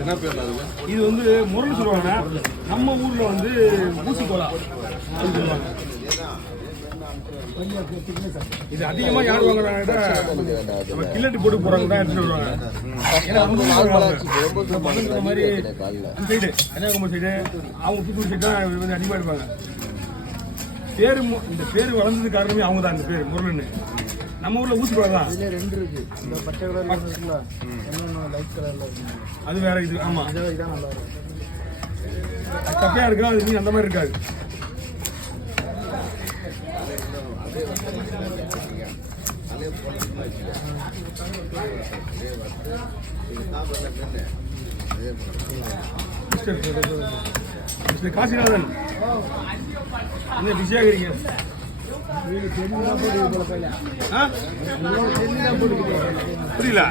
என்ன பேர் இது வந்து முரல் சொல்லுவாங்க. நம்ம ஊர்ல வந்து ஊசிக்கோலா சொல்லுவாங்க. இது அதிகமா யார் வாங்குறாங்க? நம்ம கில்லட்டி போட்டு போறாங்க தான் எடுத்துட்டு வருவாங்க. ஏன்னா அந்த மாதிரி சைடு கன்னியாகுமரி சைடு அவங்க தூத்துக்குடி சைடு தான் வந்து அதிகமாக எடுப்பாங்க. பேரு இந்த பேர் வளர்ந்தது காரணமே அவங்க தான். இந்த பேர் முரல்னு நம்ம ஊர்ல ஊசிக்கோலா தான். இதுல ரெண்டு இருக்கு. இந்த பச்சை கலர்ல இருக்குல்ல, இன்னொன்னு லைட் கலர்ல இருக்கு. அது வேற. இது ஆமா, இதான் நல்லா இருக்கும். தப்பையா இருக்கா? அது நீங்க அந்த மாதிரி இருக்காது. காசிநாதன் என்ன பிஸியாக இருக்கீங்க? புரியல.